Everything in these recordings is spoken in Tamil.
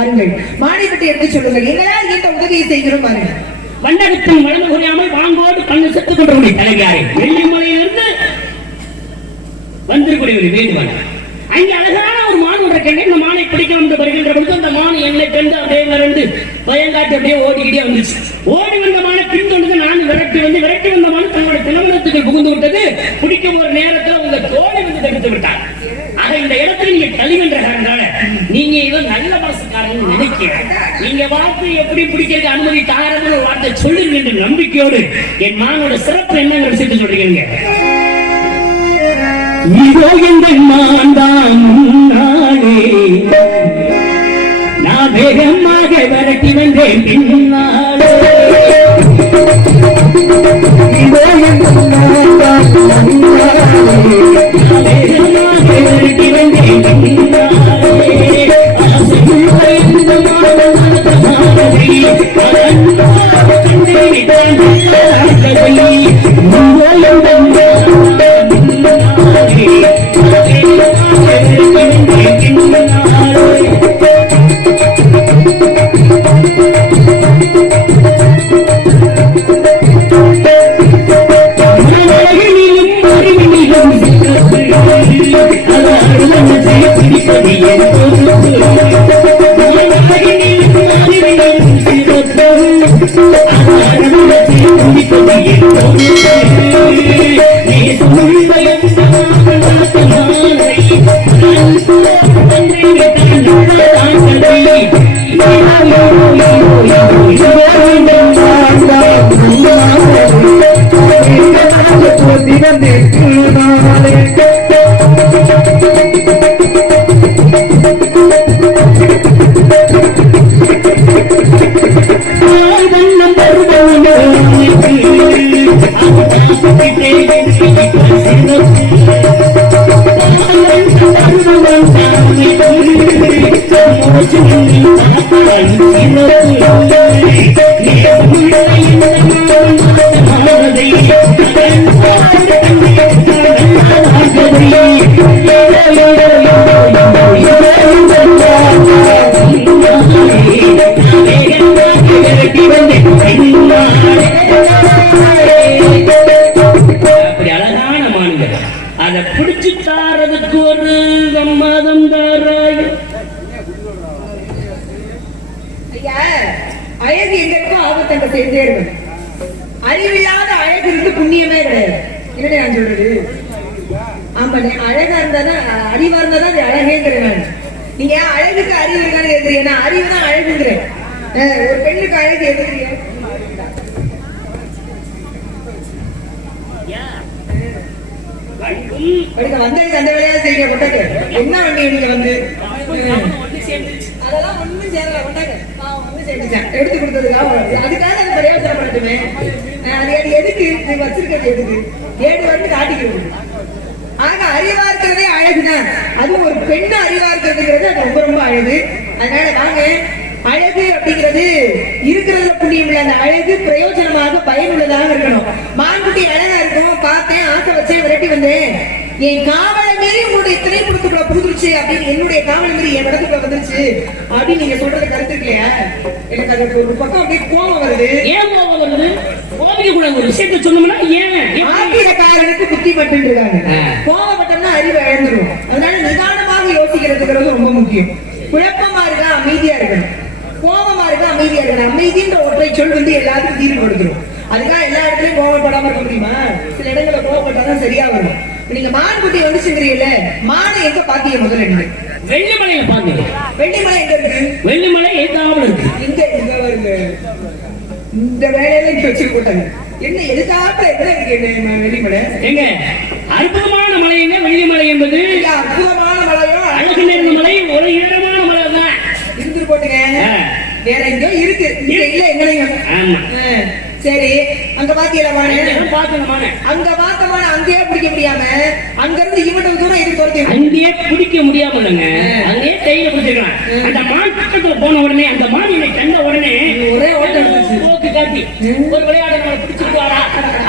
ஆசைப்பட்டேன் பாருங்கள். மாணிப்பட்டி எடுத்து சொல்லுங்கள். எங்களால் இந்த உதவியை செய்கிறோம் பாருங்கள். வண்ணகத்தில் மனது குறையாமல் வாங்கோடு கண்ணு செத்துக் கொண்டிருக்கூடிய தலைவியாரை வெள்ளிமலையிலிருந்து வந்திருக்கூடிய ஒரு வேண்டுவன் அங்கே அழகான ஒரு மான் ஒன்றை கண்டு இந்த மானை பிடிக்க வந்து வருகின்ற பொழுது அந்த மான் என்னை கண்டு அப்படியே விரண்டு பயங்காட்டி அப்படியே ஓடிக்கிட்டே வந்துச்சு. ஓடி வந்த மானை பின்தொடர்ந்து நான் விரட்டி வந்து விரட்டி வந்த மான் தன்னோட திருமணத்துக்கு புகுந்து விட்டது பிடிக்கும் ஒரு நேரத்தில் உங்க தோழி வந்து தடுத்து விட்டார் ஆக இந்த இடத்துல நீங்க கழிவென்ற காரணத்தால நீங்க ஏதோ நல்ல மனசுக்காரங்க நினைக்கிறேன் நீங்க வார்த்தை எப்படி பிடிக்கிறது அனுமதி தாரன்னு ஒரு வார்த்தை சொல்லுங்க என்ற நம்பிக்கையோடு என் மானோட சிறப்பு என்னங்கிற விஷயத்தை சொல்றீங்க இதோ எந்த மாண்டான் முன்னாலே நான் வேகமாக விரட்டி வந்தேன் பின்னாலே இதோ எந்த மாண்டான் முன்னாலே நான் வேகமாக விரட்டி வந்தேன் பின்னாலே கண்ணை தான் உள்ளதை அது நீங்க அழகுக்கு அறிவு இருக்கான்னு கேட்கறீங்க நான் அறிவு தான் அழகுங்கிறேன் ஒரு பெண்ணுக்கு அழகு எதுக்குறீங்க? அந்த வேலையா என்ன வண்டி நீங்க வந்து? அதெல்லாம் ஒண்ணும் சேரல கொண்டாங்க எடுத்து கொடுத்ததுக்காக அதுக்காக அது பிரயோஜனப்படட்டுமே அது எதுக்கு? நீ வச்சிருக்கிறது எதுக்கு? ஏழு வந்து காட்டிக்கிறது? ஆக அறிவா இருக்கிறதே அழகுதான் அதுவும் ஒரு பெண்ணு அறிவா இருக்கிறதுங்கிறது அது ரொம்ப ரொம்ப அழகு. அதனால வாங்க அழகு அப்படிங்கிறது இருக்கிறதுல புண்ணியம் இல்லை. அந்த அழகு பிரயோஜனமாக பயனுள்ளதாக இருக்கணும். மான்குட்டி அழகா இருக்கும். பார்த்தேன் ஆசை வச்சே விரட்டி வந்தேன். என் காவலை மீறி உங்களுடைய திரைப்படத்துக்குள்ள புகுந்துருச்சு அப்படின்னு என்னுடைய காவலை மீறி என் இடத்துக்குள்ள வந்துருச்சு அப்படின்னு நீங்க சொல்றது கருத்து இல்லையா எனக்கு அது ஒரு பக்கம் அப்படியே கோபம் வருது. ஏன் கோபம் வருது? கோபிக்க ஒரு விஷயத்த சொன்னோம்னா ஏன்? மட்டும் இருக்காங்க அறிவு இழந்துரும். அதனால நிதானமாக யோசிக்கிறதுங்கிறது ரொம்ப முக்கியம். குழப்பமா இருக்கா அமைதியா இருக்கணும். கோபமா இருக்கா அமைதியா இருக்கணும். அமைதின்ற ஒற்றை சொல் வந்து எல்லாத்துக்கும் தீர்வு கொடுத்துரும் அதுக்காக எல்லா இடத்துலயும் கோவப்படாம இருக்க முடியுமா? சில இடங்கள்ல கோவப்பட்டாதான் சரியா வரும். நீங்க மான் குட்டி வந்துச்சுங்கிறீங்கல்ல மானை எங்க பாத்தீங்க முதல்ல நீங்க? வெள்ளிமலையில பாத்தீங்க வெள்ளிமலை எங்க இருக்கு? வெள்ளிமலை இருக்கு. இங்க வருங்க இந்த வேலையில வச்சுக்க போட்டாங்க என்ன எதுக்காக என்ன வெள்ளிமலை எங்க? அற்புதமான மலைங்க வெள்ளிமலை என்பது ஐயா, அற்புதமான மலையும் அழகு நிறைந்த மலை ஒரு ஈரமான மலை தான். இருந்து போட்டுங்க. வேற எங்கேயோ இருக்கு. இல்ல எங்களையும். ஆமா. சரி அங்க பாத்தீங்களா மானு? இதெல்லாம் பார்த்தோம்மான அங்க பார்த்தமான அங்கேயே பிடிக்க முடியாம அங்க இருந்து இவ்வளவு தூரம் இது துரத்தி. அங்கேயே பிடிக்க முடியாம இல்லைங்க. அங்கேயே கையில பிடிச்சிருக்கலாம் அந்த மான் பக்கத்துல போன உடனே அந்த மான் என்னை கண்ட உடனே ஒரே ஓட்டம் போக்கு காட்டி ஒரு விளையாட நம்மளை பிடிச்சிருக்காரா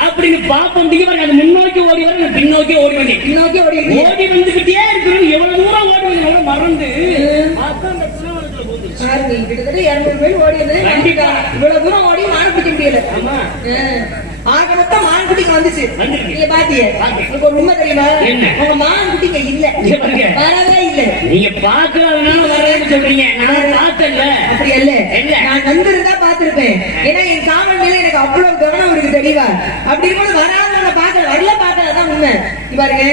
அப்படின்னு பாப்போம் பாருங்க அது முன்னோக்கி ஓடி வர பின்னோக்கி ஓடி வந்தேன் பின்னோக்கி ஓடி. ஓடி வந்துகிட்டே இருக்கிறோம் எவ்வளவு தூரம் ஓடி வந்து மறந்து. அதான் பாருங்க, கிட்டத்தட்ட 200 மைல் ஓடி வந்தது. கண்டிப்பா. இவ்வளவு தூரம் ஓடி மான் பிடிக்க முடியல ஆமா ஆ. ஆக மொத்தம் மான் குட்டிங்க வந்துச்சு வந்துருக்கு. நீங்க பாத்தியே பாத்தேன். உங்களுக்கு ஒரு உண்மை தெரியுமா? உங்க மான் குட்டிங்க இல்ல. வரவே இல்ல நீங்க பாக்குறதுனால வரேன்னு சொல்றீங்க நான் பார்த்தேன்ல அப்படி இல்ல. நான் வந்திருந்தா ஏன்னா என் காவல் மேல எனக்கு அவ்வளவு கவனம் இருக்கு தெளிவா அப்படி இருக்கும்போது வராதவங்க பார்க்கல வரல பார்க்கறதுதான் உண்மை பாருங்க.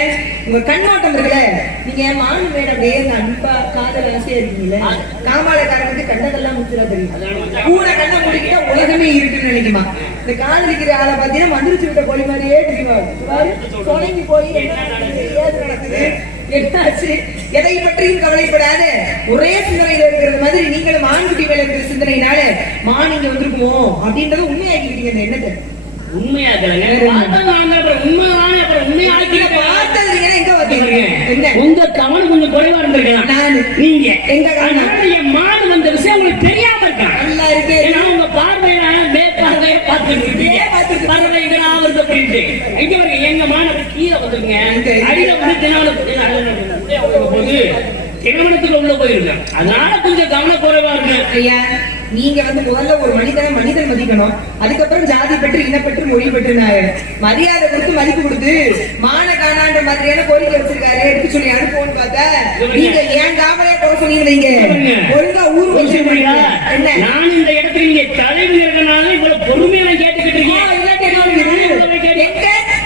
உங்க கண்ணோட்டம் இருக்குல்ல? நீங்க மானு மேடம் அப்படியே அன்பா காதல் ஆசையா இருக்கீங்கல்ல வந்து கண்டதெல்லாம் முத்துறா தெரியும்? கூட கண்ணை முடிக்கிட்டா உலகமே இருக்குன்னு நினைக்குமா? இந்த காதலிக்கிற ஆளை பாத்தீங்கன்னா மந்திரிச்சு விட்ட கோழி மாதிரியே தெரியுமா? தொடங்கி போய் என்ன நடக்குது? ஏது நடக்குது? என்னாச்சு? எதை பற்றியும் கவலைப்படாத. ஒரே சிந்தனையில இருக்கிறது மாதிரி நீங்களும் ஆண்குட்டி மேல இருக்கிற சிந்தனையினால மான் இங்க வந்திருக்குமோ? அப்படின்றத உண்மையாக்கிக்கிட்டீங்க இந்த எண்ணத்தை. உண்மையா உங்க கவனம் கொஞ்சம் குறைவா இருந்திருக்கலாம். நீங்க. எங்க என் மாடு வந்த விஷயம் உங்களுக்கு தெரியாம இருக்கான் உங்க பார்வையில மேற்பார்வையை பார்த்துட்டு இருக்கீங்க. பார்த்துட்டு பறவை இதெல்லாம் ஆவறது அப்படின்ட்டு. இங்க பாருங்க எங்க மாடு கீழே வந்துருங்க. அடியில வந்து தினவனம் போது திருமணத்துக்கு உள்ள போயிருக்கேன் அதனால கொஞ்சம் கவன குறைவா இருக்கு. ஐயா. நீங்க வந்து முதல்ல ஒரு மனிதனை மனிதன் மதிக்கணும். அதுக்கப்புறம் ஜாதி பெற்று இனப்பெற்று மொழி பெற்று மரியாதை கொடுத்து மதிப்பு கொடுத்து மான காணான்ற மாதிரியான கோரிக்கை வச்சிருக்காரு. எடுத்து சொல்லி அனுப்புவோம்னு பார்த்தா? நீங்க ஏன் காமலே போக சொன்னீங்க? நீங்க ஒழுங்கா ஊர் வச்சு புரியுதா? என்ன? நான் இந்த இடத்துல நீங்க தலைவர் இருக்கனால இவ்வளவு பொறுமையா கேட்டுக்கிட்டு இல்லாட்டி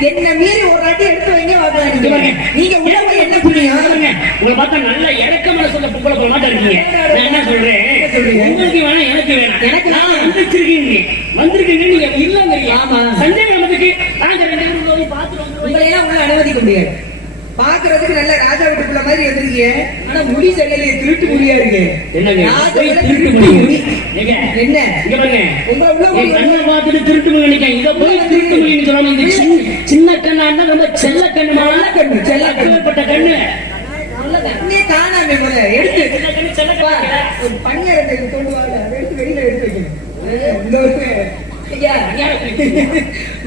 என்ன மீறி ஒரு வாட்டி எடுத்து வைங்க பார்க்கலாம் நீங்க உள்ள என்ன புண்ணியம்? உங்களை பார்த்தா நல்ல இறக்க மனசுல பொம்பளை போல மாட்டா இருக்கீங்க. நான் என்ன சொல்றேன்? சொல்றீங்க? உங்களுக்கு வேணாம் எனக்கு வேணாம் எனக்கு நான் வேணாம். வந்திருக்கீங்க நீங்க இல்லங்கிறீங்க ஆமா. சஞ்சய் நமக்கு. நாங்க ரெண்டு பேரும் போய் பார்த்துட்டு வந்துருவோம் உங்களை எல்லாம் உள்ள அனுமதிக்க முடியாது. பாக்குறதுக்கு நல்ல ராஜா வீட்டுக்குள்ள மாதிரி வந்திருக்கீங்க ஆனா முடி சரியில்லை திருட்டு முடியா இருக்கு. திருட்டு முடி. என்ன? இங்க பாருங்க. உங்க உள்ள கண்ணை பார்த்துட்டு திருட்டு முடி நினைக்கிறேன் இத போய் திருட்டு முடின்னு சொல்லாம இந்த சின்ன கண்ணா இருந்தா ரொம்ப செல்ல கண்ணு, செல்ல கண்ணு. கண்ணே. காணாம முதல்ல எடுத்து ஒரு பணியாரத்தை கொண்டு வாங்க. அதை எடுத்து வெளியில எடுத்து வைக்கணும். ஆ, இந்த ஒரு ஐயா, ஐயா.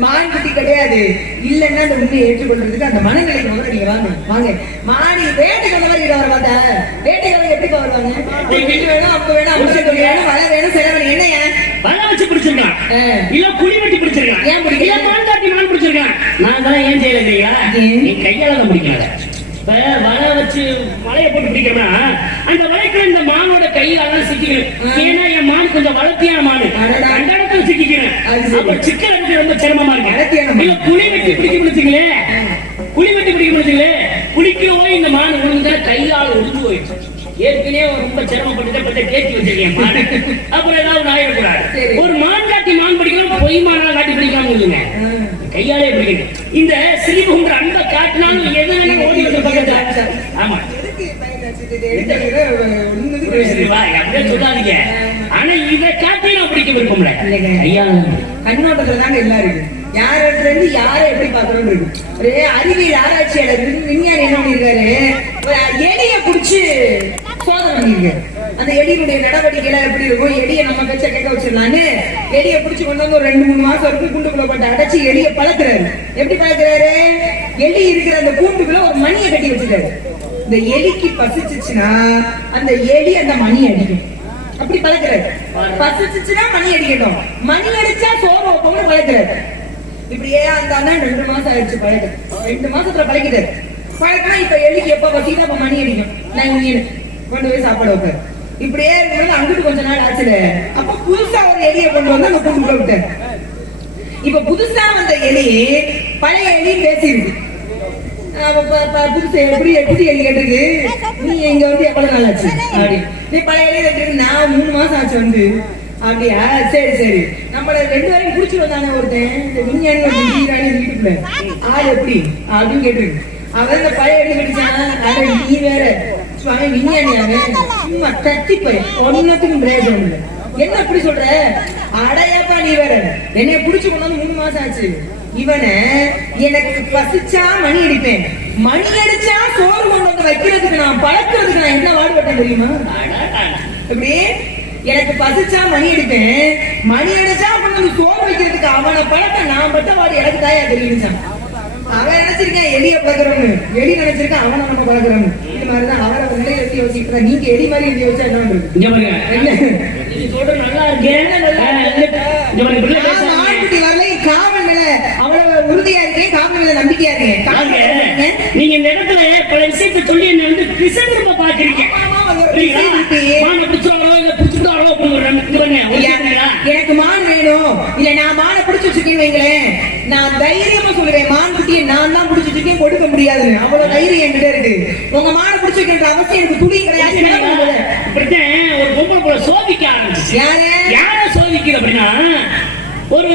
மான் குட்டி கிடையாது. இல்லன்னா அந்த உண்மையை ஏற்றுக்கொள்றதுக்கு அந்த மனநிலைக்கு முதல்ல நீங்க வாங்க. வாங்க. மாடி வேட்டைக்கு வந்த மாதிரி வர பார்த்தா? வேட்டைக்கு வந்து எப்படி வருவாங்க? வீட்டு வேணும் அப்ப வேணும் அம்மா வேணும் மழை வேணும் சில வேணும். என்னையா வலை வச்சு பிடிச்சிருக்கான். இல்ல குழி வெட்டி பிடிச்சிருக்கான் ஏன் பிடிக்கல? இல்ல மான்காட்டி மான் பிடிச்சிருக்கான் நான் அதெல்லாம் ஏன் செய்யல தெரியுங்களா ஏன்? நீ கையால தான் வலை வச்சு வலைய போட்டு அந்த வலைக்குள்ள இந்த மானோட கையால சிக்கிக்கணும் ஆ. ஏன்னா என் மான் கொஞ்சம் வளர்த்தியான மானு. அந்த இடத்துல சிக்கிக்கிறேன். அப்ப ரொம்ப சிரமமா இருக்கு. இல்ல குழி வெட்டி பிடிக்க முடிச்சுங்களே குழி வெட்டி பிடிக்க முடிச்சுங்களே குளிக்க போய் இந்த மான் விழுந்தா கையால ஒடிஞ்சு போயிடுச்சு ஏற்கனவே ரொம்ப சிரமப்பட்டு பத்த தேய்ச்சி வச்சிருக்கேன் மான் அப்புறம் ஏதாவது ஆயிடக்கூடாது சரி. ஒரு மான் காட்டி மான் பிடிக்கணும் பொய் மானா காட்டி பிடிக்காம இல்லைங்க. கையாலே பிடிக்கணும் இந்த சிரிப்புன்ற அன்பை காட்டினாலும் எது வேணாலும் ஓடி வந்து பக்கத்துல ஆமா எதுக்கு பையன் வச்சுட்டு எடுத்து ஒண்ணுது சரி, கிடையாது. வா, அப்படியே சொல்லாதீங்க ஆனா இதை காட்டி நான் பிடிக்க விருப்பம்ல இல்லைங்க. கண்ணோட்டத்துல தாங்க எல்லாம் இருக்கு. யார் இடத்துல இருந்து யாரை எப்படி பாக்குறோம்னு ஒரு அறிவியல் ஆராய்ச்சியாளர் விண்- விஞ்ஞானி என்ன பண்ணிருக்காரு எலிய புடிச்சு சோதனை பண்ணிருக்காரு அந்த எலியினுடைய நடவடிக்கைகள் எப்படி இருக்கும்? எலிய நம்ம பேச்ச கேட்க வச்சிடலான்னு எலிய புடிச்சு கொண்டு வந்து ஒரு ரெண்டு மூணு மாசம் வரைக்கும் கூண்டுக்குள்ள போட்டு அடைச்சு எலிய பழக்குறாரு. எப்படி பழக்குறாரு? எலி இருக்கிற அந்த கூண்டுக்குள்ள ஒரு மணியை கட்டி வச்சிருக்காரு. இந்த எலிக்கு பசிச்சுச்சுன்னா அந்த எலி அந்த மணி அடிக்கும். அப்படி பழக்கிறாரு பசிச்சுச்சுன்னா மணி அடிக்கட்டும். மணி அடிச்சா சோறு வைப்போம்னு பழக்கிறாரு இப்படியே அந்த ரெண்டு மாசம் ஆயிடுச்சு பழகு ரெண்டு மாசத்துல பழகிட்டு பழக்கினா இப்ப எலிக்கு எப்ப பசிக்குதோ அப்ப மணி அடிக்கும். நான் மீன் கொண்டு போய் சாப்பாடு வைப்பேன். இப்படியே இருக்கும்போது அங்கிட்டு கொஞ்ச நாள் ஆச்சுல. அப்ப புதுசா ஒரு எலியை கொண்டு வந்து அந்த கூண்டுக்குள்ள விட்டேன். இப்ப புதுசா வந்த எலி பழைய எலி பேசிருக்கு புதுசு எப்படி எப்படி எலி கேட்டிருக்கு நீ இங்க வந்து எவ்வளவு நாள் ஆச்சு? அப்படி. நீ பழைய கேட்டிருக்கு நான் மூணு மாசம் ஆச்சு வந்து. அப்படியா? சரி சரி. நம்மள ரெண்டு பேரையும் குடிச்சு வந்தானே ஒருத்தன். இந்த விஞ்ஞானி வீட்டுக்குள்ள. ஆள் எப்படி? அப்படின்னு கேட்டிருக்கு அவன் இந்த பழைய எலி கடிச்சானா அட நீ வேற சுவாமி விஞ்ஞானி அவன். சும்மா தட்டி போய் ஒன்னத்துக்கும் பிரயோஜனம் இல்லை. என்ன அப்படி சொல்ற? அடையாப்பா நீ வேற. என்னைய புடிச்சு கொண்டு வந்து மூணு மாசம் ஆச்சு. இவனை எனக்கு பசிச்சா மணி அடிப்பேன். மணி அடிச்சா சோறு கொண்டு வந்து வைக்கிறதுக்கு நான் பழக்கிறதுக்கு நான் என்ன பாடுபட்டேன் தெரியுமா? இப்படி எனக்கு பசிச்சா மணி அடிப்பேன். மணி அடிச்சா அப்புறம் வந்து சோறு வைக்கிறதுக்கு அவனை பழக்க நான் பட்ட வாடி எனக்கு தாயா தெரியுச்சான் அவன் நினைச்சிருக்கேன் எலிய பழக்கிறவனு. எலி நினைச்சிருக்கேன் அவனை நம்ம பழக்கிறவனு. இது மாதிரிதான் அவரை நிலையை வச்சு யோசிக்கிறா நீங்க எலி மாதிரி எழுதி வச்சா என்ன நல்லா இருக்கு அவ்வளவு உறுதியா இருக்கேன். மேல நம்பிக்கையா இருக்கேன். நீங்க இந்த இடத்துல பல விஷயத்தை சொல்லி என்ன வந்து பாக்குறீங்க பண்ணு. ஐயா, ஒத்துக்கிறீங்களா? எனக்கு மான் வேணும். இல்ல நான் மானை பிடிச்சு வச்சிருக்கேன் வைங்களேன். நான் தைரியமா சொல்லுவேன் மான் குட்டியை நான் தான் பிடிச்சு கொடுக்க முடியாதுன்னு. அவ்வளவு தைரியம் என்கிட்ட இருக்கு. உங்க மானை பிடிச்சு வைக்கின்ற அவசியம் எனக்கு துளி கிடையாது. ஒரு பொம்பளை போல சோதிக்க ஆரம்பிச்சு யாரு? யார சோதிக்குது அப்படின்னா ஒரு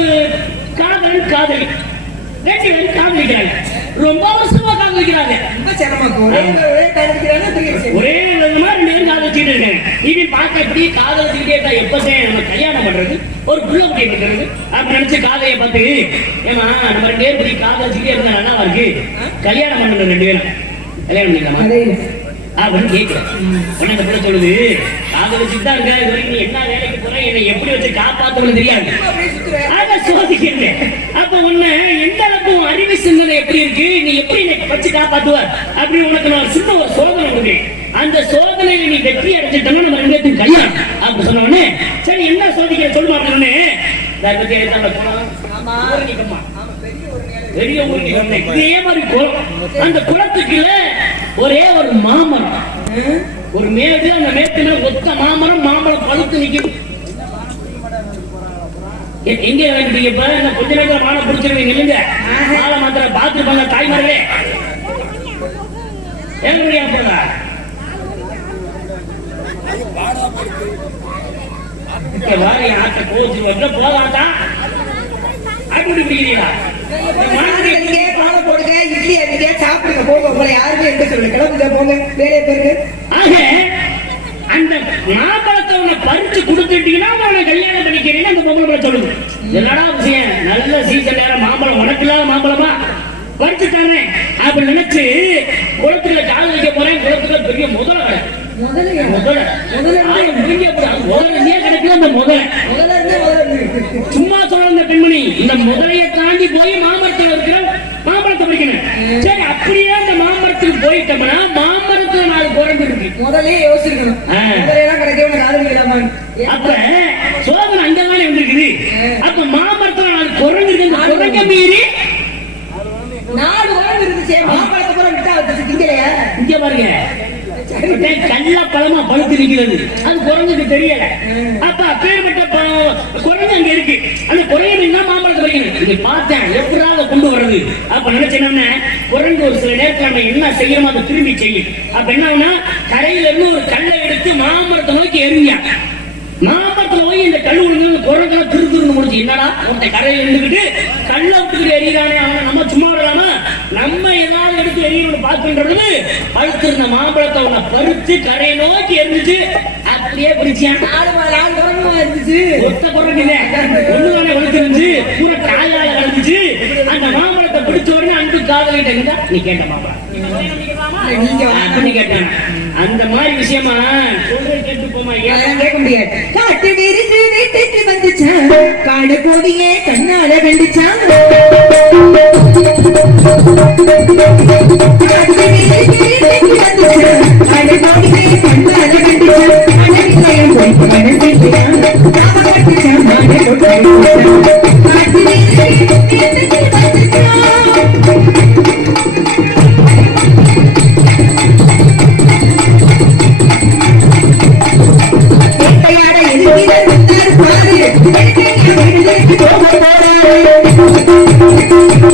காதலன் காதலி. ரெண்டு பேரும் காதலிக்கிறாங்க. ரொம்ப வருஷமா காதலிக்கிறாங்க. ரொம்ப சிரமம் ஒரே ஒரே விஷயம் ஒரே விதமா ரெண்டு பேரும் காதலிச்சுட்டு இருக்காங்க. இனி பார்க்க இப்படி காதலிச்சுக்கிட்டே இருந்தா எப்பதான் நம்ம கல்யாணம் பண்றது? ஒரு புள்ள குட்டி பண்றது அப்படி நினைச்சு காதலியை பார்த்து ஏமா நம்ம ரெண்டு பேரும் இப்படி காதலிச்சுக்கிட்டே இருந்தா நல்லா இருக்கு? கல்யாணம் பண்ணணும் ரெண்டு பேரும். கல்யாணம் பண்ணிக்கலாமா. அப்படின்னு கேட்கிறேன் உடனே அந்த பிள்ளை சொல்லுது காதலிச்சுட்டு தான் இருக்கா இது வரைக்கும் நீ என்ன வேலைக்கு போற என்னை எப்படி வச்சு காப்பாத்தணும்னு தெரியாது. சோதிக்கிறேன். அப்ப உன்ன எந்த அளவுக்கு அறிவு சிந்தனை எப்படி இருக்கு நீ எப்படி என்னை வச்சு காப்பாத்துவ? அப்படி உனக்கு நான் சின்ன ஒரு சோதனை கொடுக்குறேன் அந்த சோதனையில நீ வெற்றி அடைஞ்சிட்டனா நம்ம ரெண்டு பேரும் கல்யாணம். அப்படி சொன்ன உடனே சரி என்ன சோதிக்கிற பெரிய. பெரிய ஊரணிக்கம் இதே மாதிரி குளம் அந்த குளத்துக்குள்ள ஒரே ஒரு மாமரம்? ஒரு மேடு அந்த மேல ஒத்த மாமரம் மாமரம் பழுத்து எ- எங்க இறங்கிட்டீங்க இப்ப இந்த கொஞ்ச நேரத்துல மாலை பிடிச்சிருவீங்க இல்லைங்க? மாலை மாத்திர பாத்துருப்பாங்க தாய்மார்களே ஏன் முடியா போதா வாரி ஆட்ட போச்சு என்ன போதாட்டா அடிப்படி பிடிக்கிறீங்களா நீங்க பாலை போடுங்க இட்லி அடிங்க சாப்பிடுங்க போங்க உங்களை யாருமே எந்த சொல்லல. கிளம்புங்க போங்க வேலையை பாருங்க ஆக அந்த மாம்பழத்தை உன்னை பறிச்சு கொடுத்துட்டீங்கன்னா உன்னை கல்யாணம் பண்ணிக்கிறீங்க அந்த பொம்பளை சொல்லுது. என்னடா விஷயம் நல்ல சீசன் நேரம் மாம்பழம் உனக்கு இல்லாத மாம்பழமா? பறிச்சு தரேன். அப்படி நினைச்சு குளத்துல கால் வைக்க போறேன். குளத்துல பெரிய முதல முதல்ல முதல. முதல்ல முதல்ல நீ கிடைக்கல அந்த முதல முதல்ல முதல்ல. சும்மா இந்த பெண்மணி இந்த முதலையை தாண்டி போய் மாமரத்துல இருக்கிற மாம்பழத்தை பறிக்கணும். சரி அப்படியே அந்த மாமரத்துக்கு போயிட்டோம்னா மாமரத்துல நாலு குரங்கு இருக்கு. முதல்லயே யோசிச்சிருக்கணும் ஆ. முதல்ல எல்லாம் கிடைக்கவே காதலிக்கலாமான்னு அப்ப சோதனை அங்கதானே வந்திருக்குது அப்ப மாமரத்துல நாலு குரங்கு இருக்கு இந்த குரங்க மீறி நாலு வாரம் இருந்துச்சு மாம்பழத்தை பூரா விட்டா வச்சு திங்கலையா. இங்க பாருங்க. கள்ள பழமா பழுத்து நிக்கிறது. அது குரங்குக்கு தெரியல. அப்ப அப்பேற்பட்ட குரங்கு அங்க இருக்கு. அந்த குரங்கு மீன் மாம்பழத்தை பறிக்கணும். பார்த்தேன் எப்படா அதை கொண்டு வர்றது? அப்ப நினைச்சேன்னா குரங்கு ஒரு சில நேரத்துல நம்ம என்ன செய்யறோமோ அதை திரும்பி செய்யும். அப்ப என்ன ஆகும்னா கரையில இருந்து ஒரு கல்லை எடுத்து மாமரத்தை நோக்கி இந்த கல் விழுந்து குரங்கெல்லாம் திரு திருன்னு முடிச்சு. என்னடா? ஒருத்தன் கரையில இருந்துகிட்டு கல்லை விட்டுக்கிட்டு எறிகிறானே அவனை? நம்ம சும்மா விடலாமா? நம்ம ஏதாவது எடுத்து எரியணும்னு பார்க்கின்றது பழுத்திருந்த மாம்பழத்தை அவனை பறிச்சு கரையை நோக்கி எரிஞ்சிச்சு அப்படியே நாலு மா- நாலு குரங்குமா இருந்துச்சு. ஒத்த குரங்கு இல்ல ஒண்ணுதானே வளர்த்துருந்துச்சு. பூரா காயால கலந்துச்சு. அந்த மாம்பழத்தை பிடிச்ச உடனே அன்பு காதலிட்ட நீ கேட்ட மாம்பழம்? நீங்க கேட்டான் அந்த மாதிரி விஷயமா சொல்றது கேட்டு போமா கேட்க முடியாது. காட்டு விருந்து வீட்டுக்கு வந்துச்சான். காடு கோடியே கண்ணால வெண்டிச்சான் Thank you.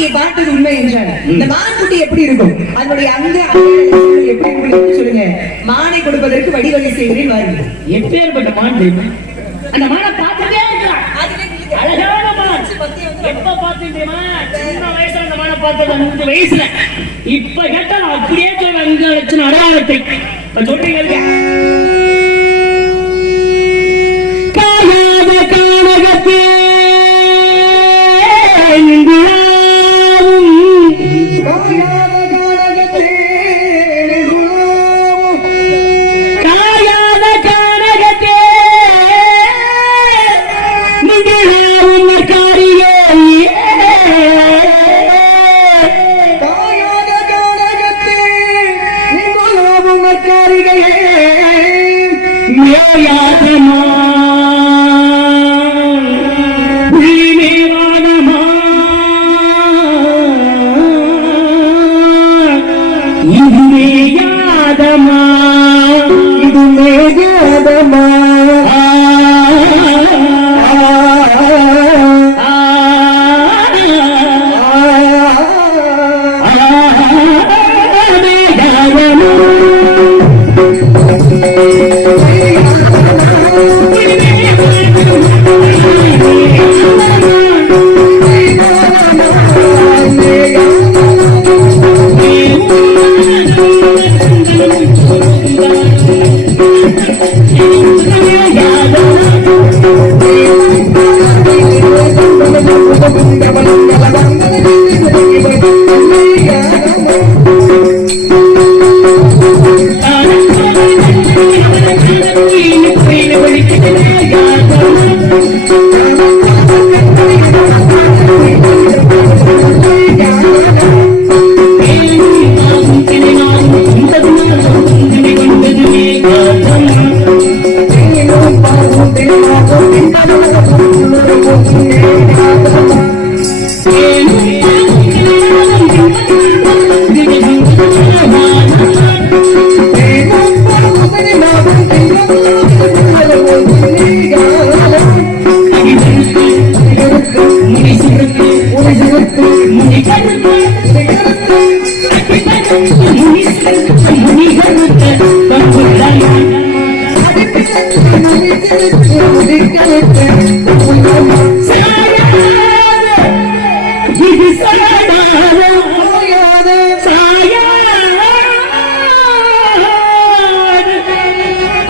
மான்குட்டியை பார்த்தது உண்மை என்றால் இந்த மான்குட்டி எப்படி இருக்கும்? அதனுடைய அந்த எப்படி உங்களுக்கு சொல்லுங்க. மானை கொடுப்பதற்கு வழிவகை செய்கிறேன் வாருங்கள். எப்பேற்பட்ட மான் தெரியுமா? அந்த மானை பார்த்துட்டே இருக்கிறான். அழகான மான். எப்ப சின்ன வயசுல அந்த மானை பார்த்தது அஞ்சு வயசுல. இப்ப கேட்டா அப்படியே அஞ்சு லட்சம் அடையாளத்தை. இப்ப சொல்றீங்க இது மேயாதமா இது மேயாதமா இது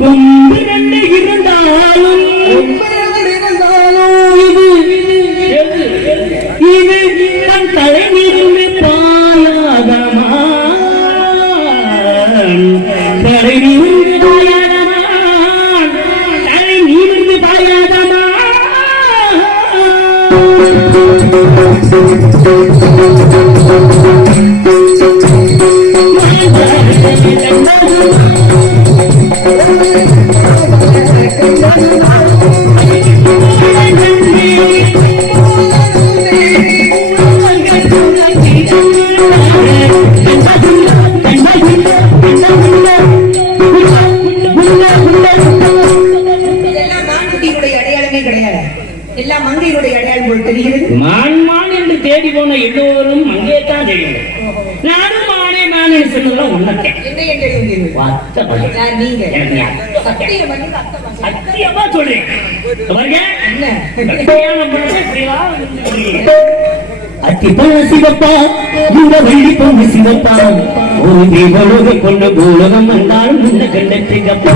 கும்பிரண்டு இருந்தாலும் இது இது தன் தலை மீது பாயாதமா தலை எல்லாம் மங்கையினுடைய அடையாளம் போல் தெரிகிறது. மான் மான் என்று தேடி போன எல்லோரும் அங்கேதான் தெரியும். நானும் நீ அர்த்தம் பண்ணி. சத்தியமா சொல்றேன் அத்திப்பழ சிவப்பா இந்த வெள்ளி பொண்ணு சிவப்பா ஒரு தேவலோக கொண்ட பூலகம் வந்தாலும் இந்த கண்ட சிகப்பா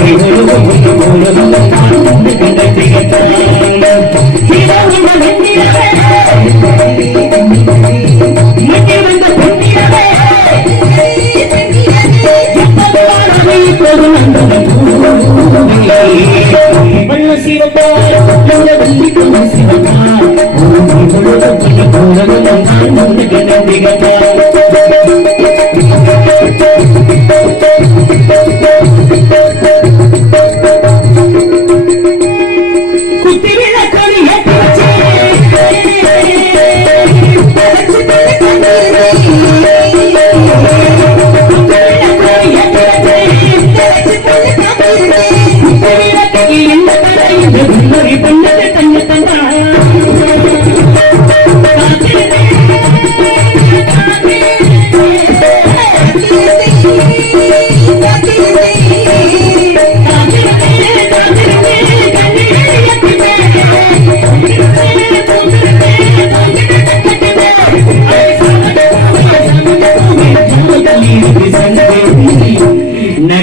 தேவலோக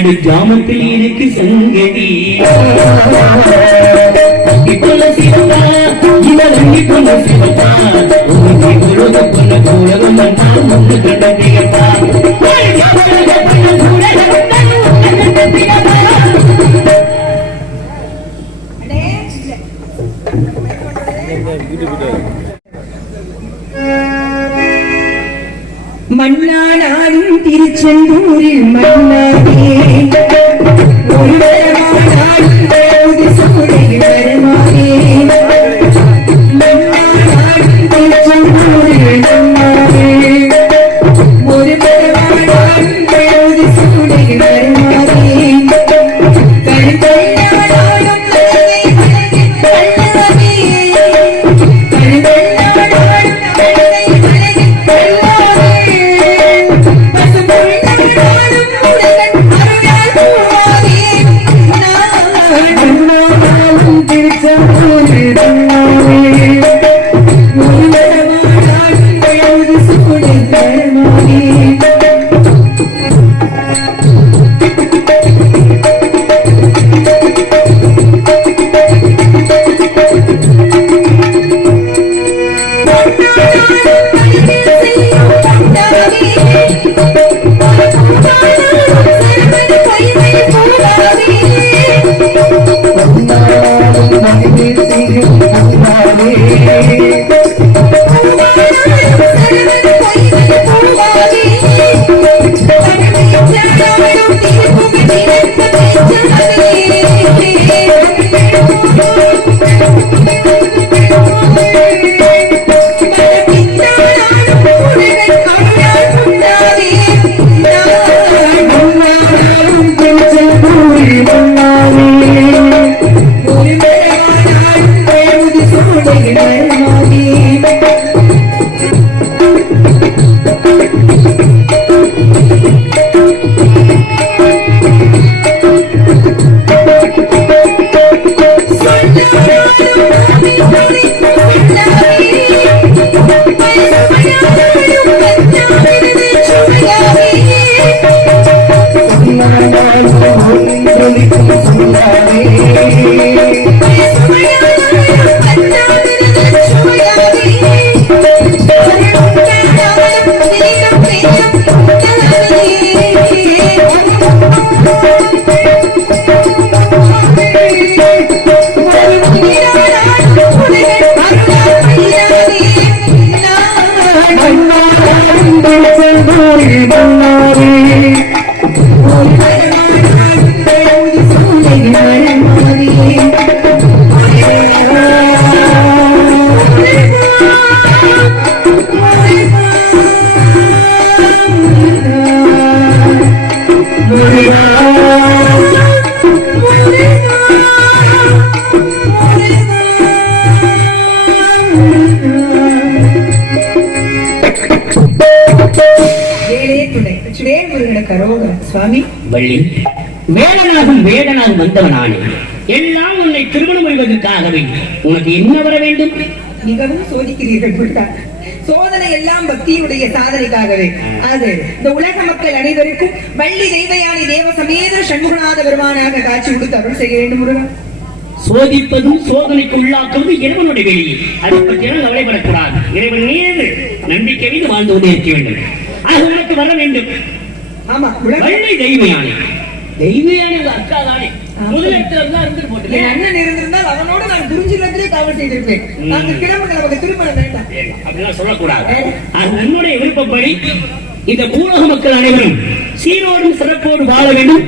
நடு ஜாமத்தில் இருக்கு சங்கதி சிவந்தா இவன் சிவந்தா உன்னை பண்ண உலகம் நான் கண்டதியப்பா மன்னானாலும் திருச்செந்தூரில் மன்னா ஒரு வேலே வேடனாகும் வேடனாக எல்லாம் உன்னை திருமணம் உனக்கு என்ன வர வேண்டும்? மிகவும் சோதிக்கிறீர்கள். சோதனை எல்லாம் பக்தியினுடைய சாதனைக்காகவே. அது இந்த உலக மக்கள் அனைவருக்கும் வள்ளி தெய்வயானி தேவ சமேத சண்முகநாத பெருமானாக காட்சி கொடுத்து அருள் செய்ய வேண்டும் முருகன் சோதிப்பதும் சோதனைக்கு உள்ளாக்குவது இறைவனுடைய வெளியே. அதை பற்றியெல்லாம் கவலைப்படக்கூடாது. இறைவன் மீது நம்பிக்கை மீது வாழ்ந்து கொண்டே இருக்க வேண்டும். அது உனக்கு வர வேண்டும். ஆமா வள்ளி தெய்வயானி. தெய்வயானி உங்க அக்கா தானே அண்ணன் இருந்திருந்தால் அவனோடு நான் குறிஞ்சிலத்திலே காவல் செய்திருப்பேன். நாங்க கிளம்புங்க நமக்கு திருமணம் வேண்டாம். அப்படிலாம் சொல்லக்கூடாது. அது உன்னுடைய விருப்பப்படி இந்த பூலக மக்கள் அனைவரும் சீரோடும் சிறப்போடு வாழ வேண்டும்.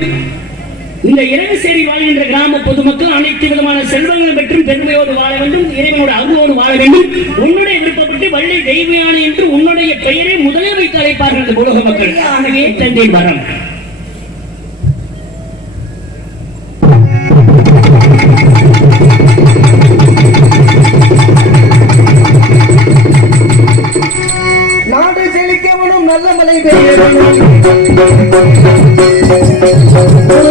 இந்த இரவு சேரி வாழ்கின்ற கிராம பொதுமக்கள் அனைத்து விதமான செல்வங்கள் பெற்றும் பெருமையோடு வாழ வேண்டும் இறைவனோட அருளோடு வாழ வேண்டும். உன்னுடைய விருப்பப்பட்டு வள்ளி தெய்வயானி என்று உன்னுடைய பெயரை முதலே வைத்து அழைப்பார்கள் பூலக மக்கள். ஆகவே தந்தை வரம். வேண்டும் ஒரு